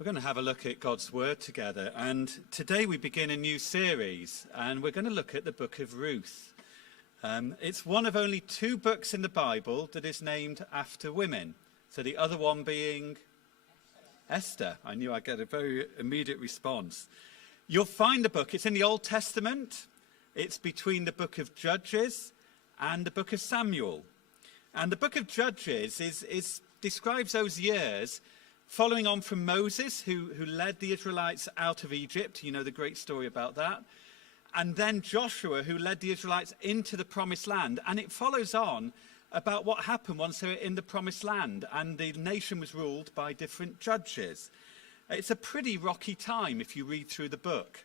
We're going to have a look at God's Word together, and today we begin a new series, and we're going to look at the Book of Ruth. It's one of only two books in the Bible that is named after women, so the other one being Esther. I knew I'd get a very immediate response. You'll find the book, it's in the Old Testament, it's between the Book of Judges and the Book of Samuel. And the Book of Judges describes those years following on from Moses, who led the Israelites out of Egypt. You know the great story about that. And then Joshua, who led the Israelites into the Promised Land. And it follows on about what happened once they were in the Promised Land. And the nation was ruled by different judges. It's a pretty rocky time if you read through the book.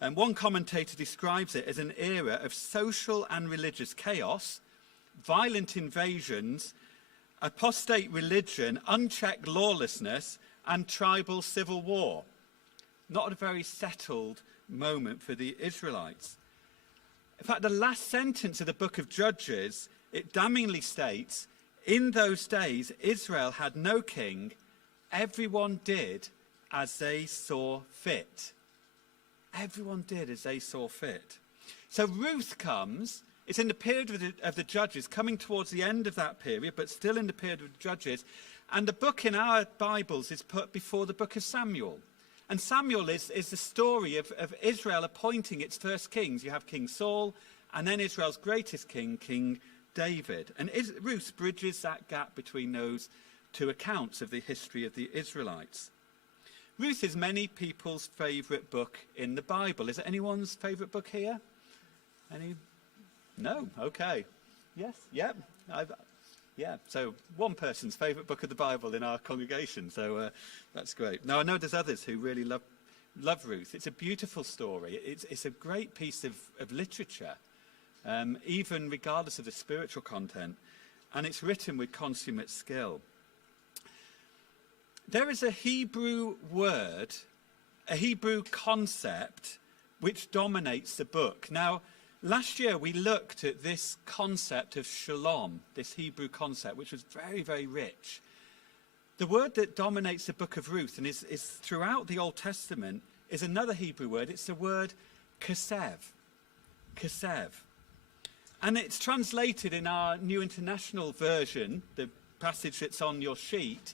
And one commentator describes it as an era of social and religious chaos, violent invasions, apostate religion, unchecked lawlessness, and tribal civil war. Not a very settled moment for the Israelites. In fact, the last sentence of the book of Judges, it damningly states, in those days Israel had no king, everyone did as they saw fit. Everyone did as they saw fit. So Ruth comes. It's in the period of the Judges, coming towards the end of that period, but still in the period of the Judges. And the book in our Bibles is put before the book of Samuel. And Samuel is the story of Israel appointing its first kings. You have King Saul, and then Israel's greatest king, King David. And Ruth bridges that gap between those two accounts of the history of the Israelites. Ruth is many people's favourite book in the Bible. Is it anyone's favourite book here? Any? No? Okay. Yes? Yep. Yeah. So one person's favourite book of the Bible in our congregation. So that's great. Now, I know there's others who really love Ruth. It's a beautiful story. It's a great piece of literature, even regardless of the spiritual content. And it's written with consummate skill. There is a Hebrew word, a Hebrew concept, which dominates the book. Now, last year we looked at this concept of shalom, this Hebrew concept, which was very, very rich. The word that dominates the book of Ruth and is throughout the Old Testament is another Hebrew word. It's the word Chesed. Chesed. And it's translated in our New International Version, the passage that's on your sheet,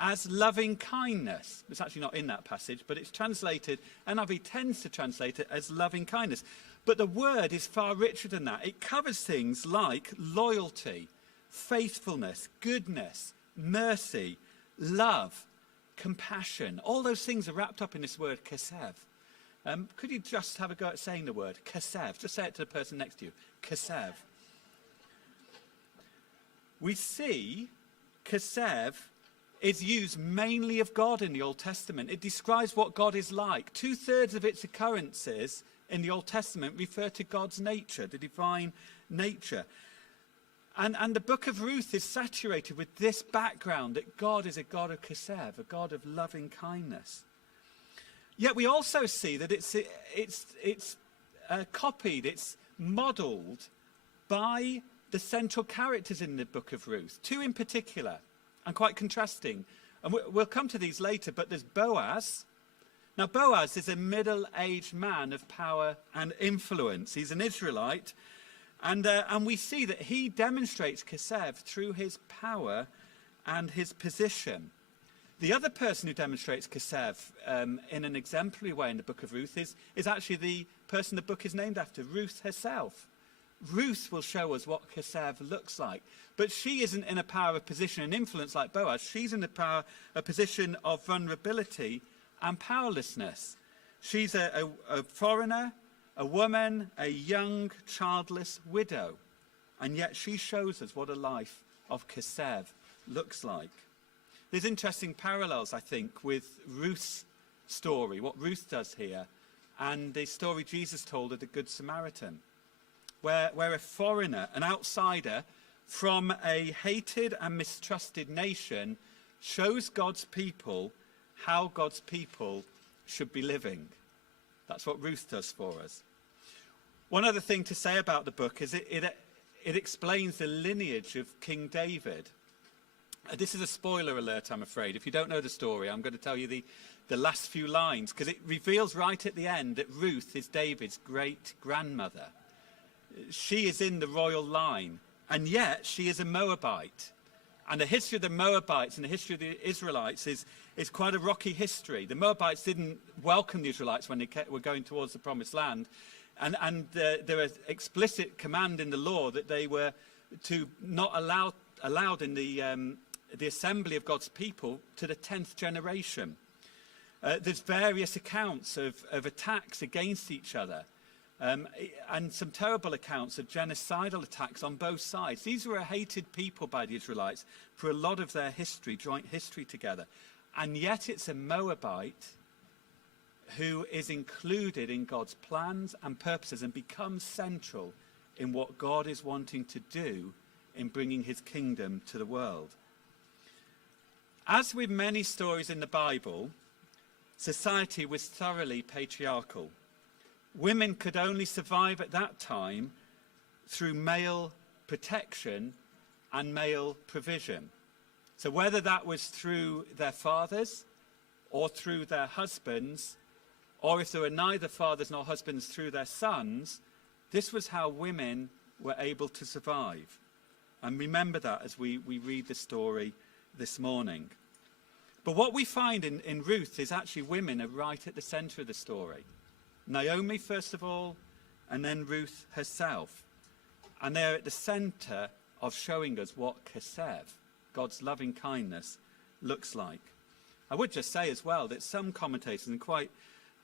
as loving kindness. It's actually not in that passage, but it's translated, NIV tends to translate it as loving kindness. But the word is far richer than that. It covers things like loyalty, faithfulness, goodness, mercy, love, compassion. All those things are wrapped up in this word, Chesed. Could you just have a go at saying the word, Chesed? Just say it to the person next to you, Chesed. We see Chesed is used mainly of God in the Old Testament. It describes what God is like. 2/3 of its occurrences in the Old Testament refer to God's nature, the divine nature. And the book of Ruth is saturated with this background that God is a God of Chesed, a God of loving kindness. Yet we also see that it's copied, it's modelled by the central characters in the book of Ruth, two in particular, and quite contrasting. And we'll come to these later, but there's Boaz. Now, Boaz is a middle-aged man of power and influence. He's an Israelite, and we see that he demonstrates Chesed through his power and his position. The other person who demonstrates Chesed in an exemplary way in the book of Ruth is actually the person the book is named after, Ruth herself. Ruth will show us what Chesed looks like. But she isn't in a power of position and influence like Boaz. She's in a position of vulnerability and powerlessness. She's a foreigner, a woman, a young, childless widow. And yet she shows us what a life of Chesed looks like. There's interesting parallels, I think, with Ruth's story, what Ruth does here, and the story Jesus told of the Good Samaritan, where a foreigner, an outsider from a hated and mistrusted nation, shows God's people how God's people should be living. That's what Ruth does for us. One other thing to say about the book is it explains the lineage of King David. This is a spoiler alert, I'm afraid. If you don't know the story, I'm going to tell you the last few lines, because it reveals right at the end that Ruth is David's great-grandmother. She is in the royal line, and yet she is a Moabite. And the history of the Moabites and the history of the Israelites is quite a rocky history. The Moabites didn't welcome the Israelites when they were going towards the Promised Land. And there was explicit command in the law that they were to not allowed in the assembly of God's people to the 10th generation. There's various accounts of attacks against each other. And some terrible accounts of genocidal attacks on both sides. These were a hated people by the Israelites for a lot of their history, joint history together. And yet it's a Moabite who is included in God's plans and purposes and becomes central in what God is wanting to do in bringing his kingdom to the world. As with many stories in the Bible, society was thoroughly patriarchal. Women could only survive at that time through male protection and male provision. So whether that was through their fathers or through their husbands, or if there were neither fathers nor husbands, through their sons, this was how women were able to survive. And remember that as we read the story this morning. But what we find in Ruth is actually women are right at the center of the story. Naomi, first of all, and then Ruth herself. And they're at the center of showing us what Chesed, God's loving kindness, looks like. I would just say as well that some commentators, and quite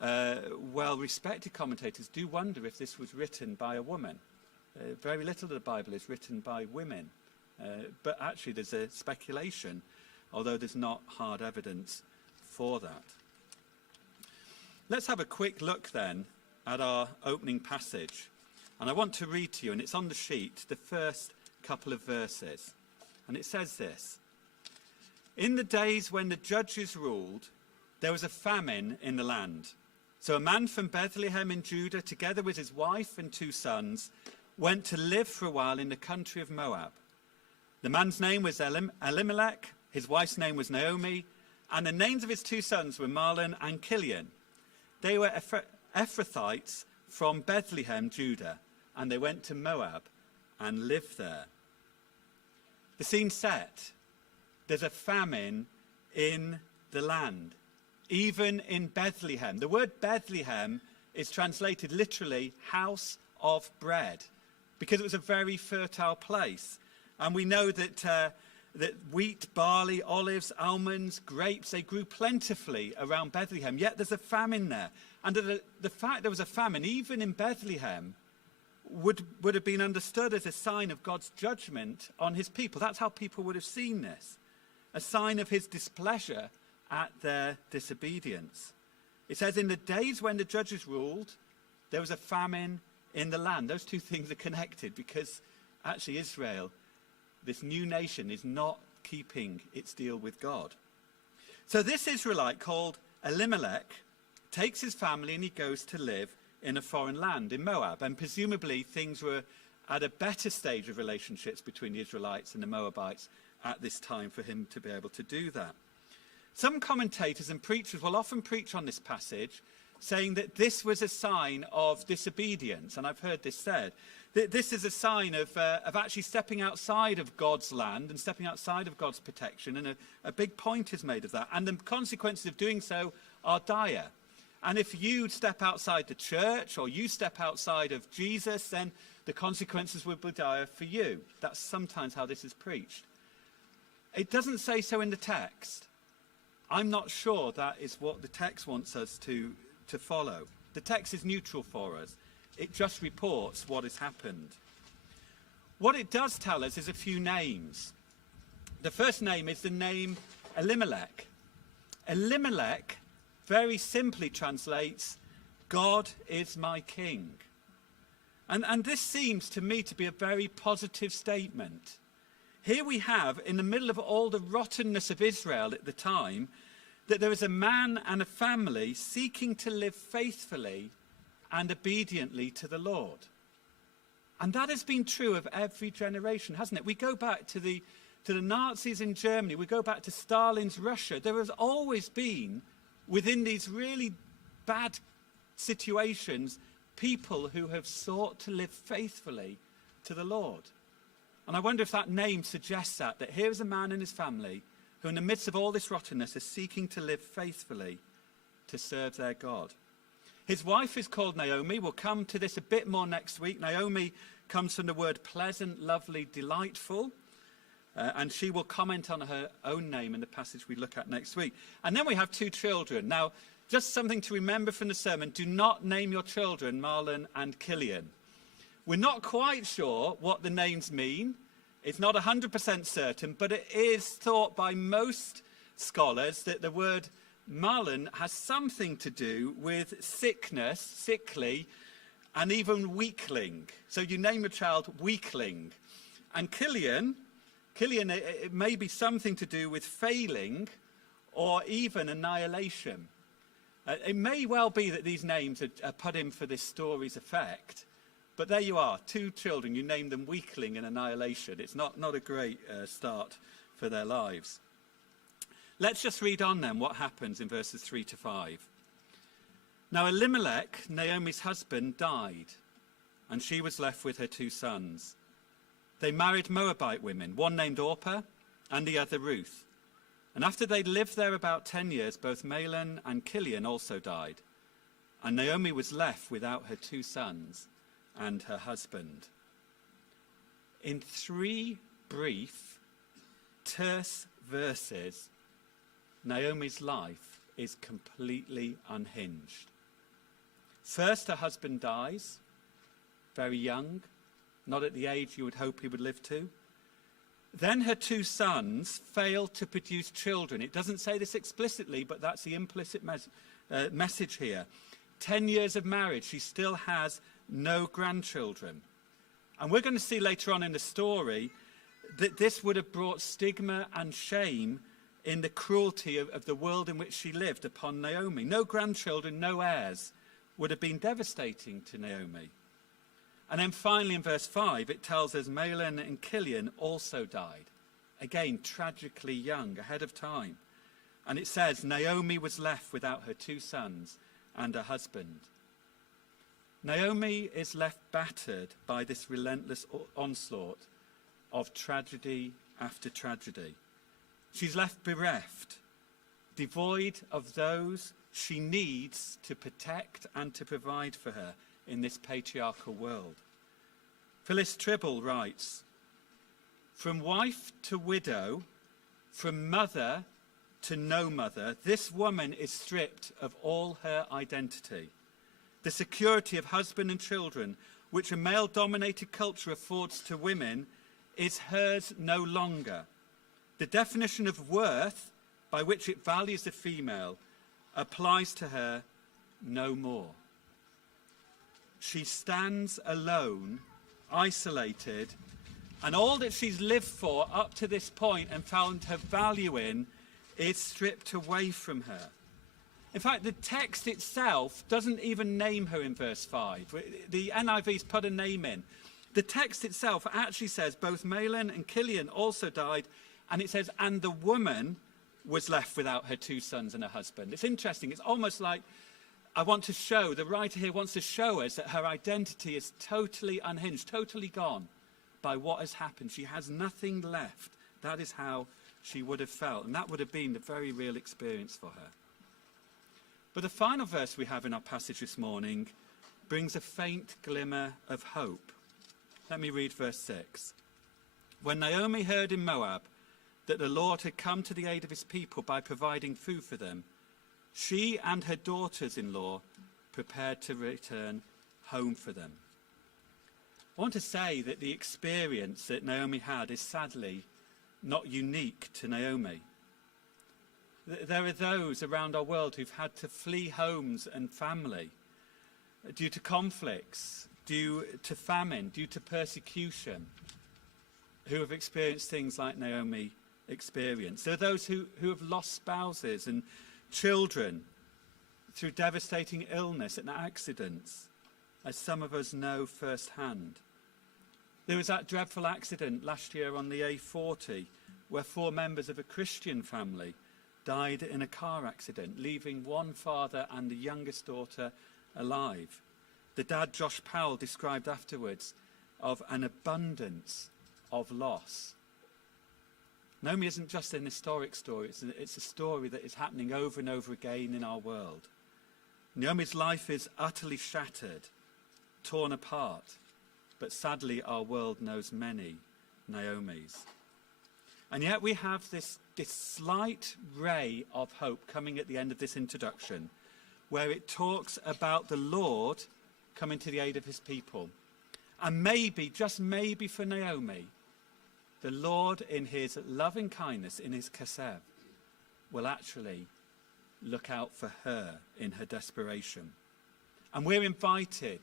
well-respected commentators, do wonder if this was written by a woman. Very little of the Bible is written by women. But actually there's a speculation, although there's not hard evidence for that. Let's have a quick look then at our opening passage. And I want to read to you, and it's on the sheet, the first couple of verses. And it says this: "In the days when the judges ruled, there was a famine in the land. So a man from Bethlehem in Judah, together with his wife and 2 sons, went to live for a while in the country of Moab. The man's name was Elimelech, his wife's name was Naomi, and the names of his 2 sons were Mahlon and Kilian. They were Ephrathites from Bethlehem, Judah, and they went to Moab and lived there." The scene's set. There's a famine in the land, even in Bethlehem. The word Bethlehem is translated literally house of bread, because it was a very fertile place. And we know that wheat, barley, olives, almonds, grapes, they grew plentifully around Bethlehem. Yet there's a famine there. And the fact there was a famine, even in Bethlehem, would have been understood as a sign of God's judgment on his people. That's how people would have seen this. A sign of his displeasure at their disobedience. It says, in the days when the judges ruled, there was a famine in the land. Those two things are connected, because actually Israel, this new nation, is not keeping its deal with God. So this Israelite called Elimelech takes his family and he goes to live in a foreign land in Moab. And presumably things were at a better stage of relationships between the Israelites and the Moabites at this time for him to be able to do that. Some commentators and preachers will often preach on this passage, saying that this was a sign of disobedience. And I've heard this said. This is a sign of actually stepping outside of God's land and stepping outside of God's protection. And a big point is made of that. And the consequences of doing so are dire. And if you step outside the church or you step outside of Jesus, then the consequences will be dire for you. That's sometimes how this is preached. It doesn't say so in the text. I'm not sure that is what the text wants us to follow. The text is neutral for us. It just reports what has happened. What it does tell us is a few names. The first name is the name Elimelech. Elimelech very simply translates, God is my king. And this seems to me to be a very positive statement. Here we have, in the middle of all the rottenness of Israel at the time, that there is a man and a family seeking to live faithfully and obediently to the Lord. And that has been true of every generation, hasn't it? We go back to the to the Nazis in Germany, we go back to Stalin's Russia. There has always been, within these really bad situations, people who have sought to live faithfully to the Lord. And I wonder if that name suggests that here is a man and his family who in the midst of all this rottenness are seeking to live faithfully to serve their God. His wife is called Naomi. We'll come to this a bit more next week. Naomi comes from the word pleasant, lovely, delightful. And she will comment on her own name in the passage we look at next week. And then we have 2 children. Now, just something to remember from the sermon. Do not name your children Marlon and Killian. We're not quite sure what the names mean. It's not 100% certain, but it is thought by most scholars that the word Marlon has something to do with sickness, sickly, and even weakling. So you name a child Weakling. And Killian, it may be something to do with failing or even annihilation. It may well be that these names are put in for this story's effect. But there you are, 2 children. You name them Weakling and Annihilation. It's not a great start for their lives. Let's just read on then what happens in verses 3 to 5. Now Elimelech, Naomi's husband, died, and she was left with her 2 sons. They married Moabite women, one named Orpah and the other Ruth. And after they'd lived there about 10 years, both Mahlon and Killian also died. And Naomi was left without her 2 sons and her husband. In 3 brief, terse verses, Naomi's life is completely unhinged. First, her husband dies, very young, not at the age you would hope he would live to. Then her 2 sons fail to produce children. It doesn't say this explicitly, but that's the implicit message here. 10 years of marriage, she still has no grandchildren. And we're going to see later on in the story that this would have brought stigma and shame in the cruelty of the world in which she lived upon Naomi. No grandchildren, no heirs would have been devastating to Naomi. And then finally in verse 5, it tells us Mahlon and Killian also died. Again, tragically young, ahead of time. And it says Naomi was left without her 2 sons and a husband. Naomi is left battered by this relentless onslaught of tragedy after tragedy. She's left bereft, devoid of those she needs to protect and to provide for her in this patriarchal world. Phyllis Tribble writes, "From wife to widow, from mother to no mother, this woman is stripped of all her identity. The security of husband and children, which a male-dominated culture affords to women, is hers no longer. The definition of worth by which it values the female applies to her no more. She stands alone, isolated, and all that she's lived for up to this point and found her value in is stripped away from her." In fact, the text itself doesn't even name her in verse 5. The NIV's put a name in. The text itself actually says both Mahlon and Killian also died, and it says, and the woman was left without her 2 sons and a husband. It's interesting. It's almost like the writer here wants to show us that her identity is totally unhinged, totally gone by what has happened. She has nothing left. That is how she would have felt, and that would have been the very real experience for her. But the final verse we have in our passage this morning brings a faint glimmer of hope. Let me read verse 6. When Naomi heard in Moab that the Lord had come to the aid of his people by providing food for them, she and her daughters-in-law prepared to return home for them. I want to say that the experience that Naomi had is sadly not unique to Naomi. There are those around our world who've had to flee homes and family due to conflicts, due to famine, due to persecution, who have experienced things like Naomi experienced. There are those who have lost spouses and children through devastating illness and accidents, as some of us know firsthand. There was that dreadful accident last year on the A40 where 4 members of a Christian family died in a car accident, leaving one father and the youngest daughter alive. The dad, Josh Powell, described afterwards of an abundance of loss. Naomi isn't just an historic story, it's a story that is happening over and over again in our world. Naomi's life is utterly shattered, torn apart, but sadly our world knows many Naomis. And yet we have this slight ray of hope coming at the end of this introduction, where it talks about the Lord coming to the aid of his people. And maybe, just maybe for Naomi, the Lord in his loving kindness, in his Chesed, will actually look out for her in her desperation. And we're invited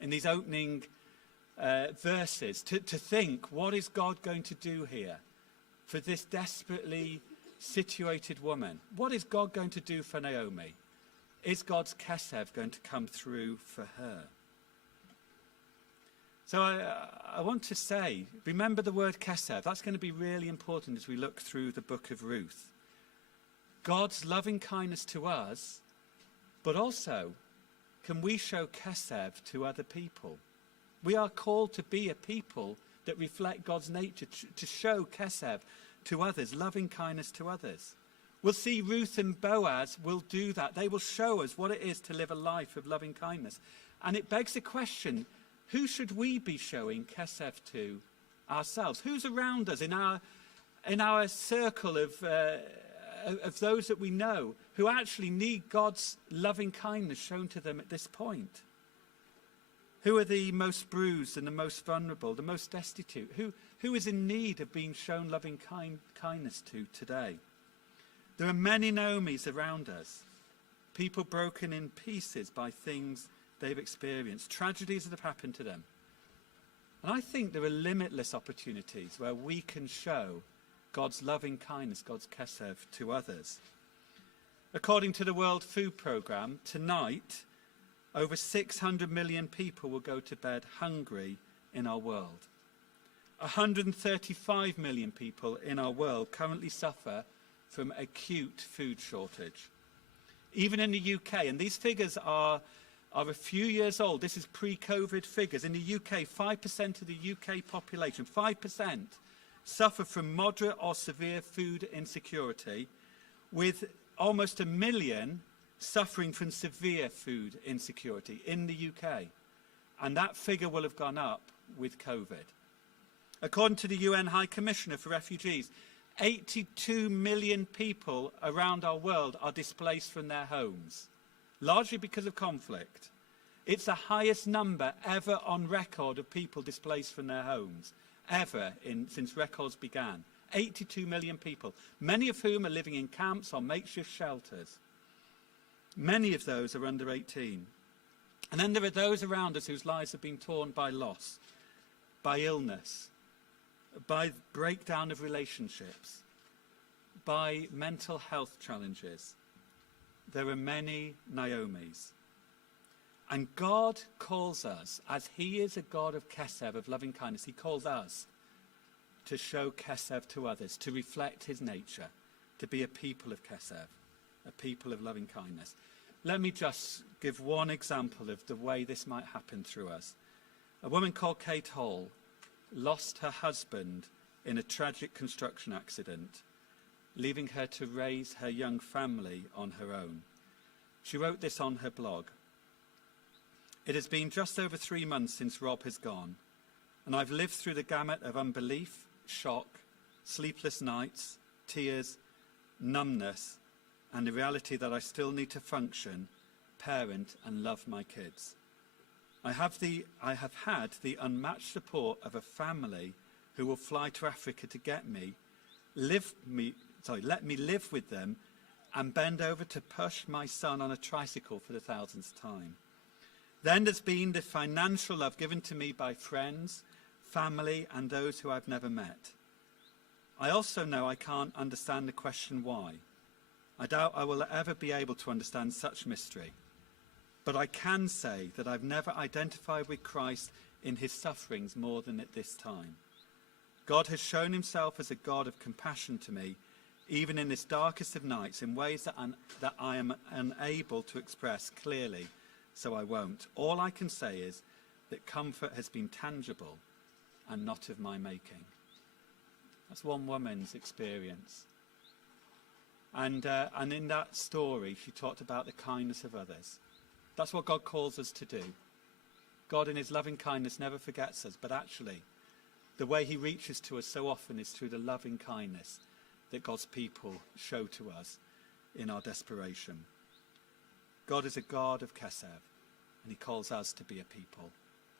in these opening verses to think, what is God going to do here for this desperately situated woman? What is God going to do for Naomi? Is God's Chesed going to come through for her? So I want to say, remember the word Chesed. That's going to be really important as we look through the book of Ruth. God's loving kindness to us, but also, can we show Chesed to other people? We are called to be a people that reflect God's nature, to show Chesed to others, loving kindness to others. We'll see Ruth and Boaz will do that. They will show us what it is to live a life of loving kindness. And it begs the question, who should we be showing Chesed to ourselves? Who's around us in our circle of those that we know who actually need God's loving kindness shown to them at this point? Who are the most bruised and the most vulnerable, the most destitute? Who is in need of being shown loving kindness to today? There are many Naomis around us, people broken in pieces by things they've experienced, tragedies that have happened to them. And I think there are limitless opportunities where we can show God's loving kindness, God's Chesed to others. According to the World Food Programme, tonight, over 600 million people will go to bed hungry in our world. 135 million people in our world currently suffer from acute food shortage. Even in the UK, and these figures are a few years old, this is pre-COVID figures. In the UK, 5% of the UK population, 5%, suffer from moderate or severe food insecurity, with almost 1 million suffering from severe food insecurity in the UK. And that figure will have gone up with COVID. According to the UN High Commissioner for Refugees, 82 million people around our world are displaced from their homes, largely because of conflict. It's the highest number ever on record of people displaced from their homes, ever since records began. 82 million people, many of whom are living in camps or makeshift shelters. Many of those are under 18. And then there are those around us whose lives have been torn by loss, by illness, by breakdown of relationships, by mental health challenges. There are many Naomis. And God calls us, as he is a God of Chesed, of loving kindness, he calls us to show Chesed to others, to reflect his nature, to be a people of Chesed, a people of loving kindness. Let me just give one example of the way this might happen through us. A woman called Kate Hall lost her husband in a tragic construction accident, leaving her to raise her young family on her own. She wrote this on her blog. It has been just over 3 months since Rob has gone, and I've lived through the gamut of unbelief, shock, sleepless nights, tears, numbness, and the reality that I still need to function, parent, and love my kids. I have had the unmatched support of a family who will fly to Africa to get me, let me live with them, and bend over to push my son on a tricycle for the 1000th time. Then there's been the financial love given to me by friends, family, and those who I've never met. I also know I can't understand the question why. I doubt I will ever be able to understand such mystery. But I can say that I've never identified with Christ in his sufferings more than at this time. God has shown himself as a God of compassion to me, even in this darkest of nights, in ways that I am unable to express clearly, so I won't. All I can say is that comfort has been tangible and not of my making. That's one woman's experience. And in that story, she talked about the kindness of others. That's what God calls us to do. God in his loving kindness never forgets us, but actually, the way he reaches to us so often is through the loving kindness that God's people show to us in our desperation. God is a God of Chesed, and he calls us to be a people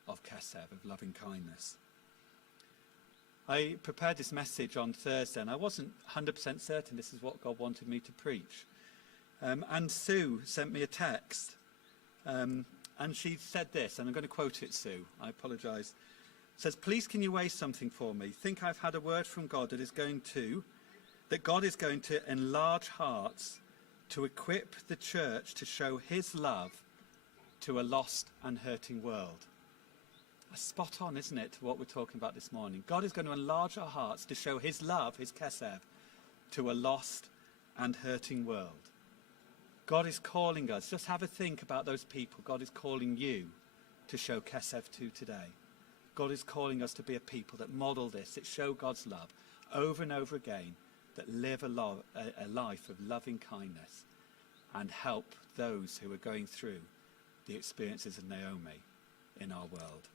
of Chesed, of loving kindness. I prepared this message on Thursday, and I wasn't 100% certain this is what God wanted me to preach. And Sue sent me a text, and she said this, and I'm going to quote it, Sue. I apologise. It says, "Please can you weigh something for me? Think I've had a word from God that God is going to enlarge hearts to equip the church to show his love to a lost and hurting world." That's spot on, isn't it, to what we're talking about this morning? God is going to enlarge our hearts to show his love, his Chesed, to a lost and hurting world. God is calling us. Just have a think about those people God is calling you to show Chesed to today. God is calling us to be a people that model this, that show God's love over and over again, that live a life of loving kindness and help those who are going through the experiences of Naomi in our world.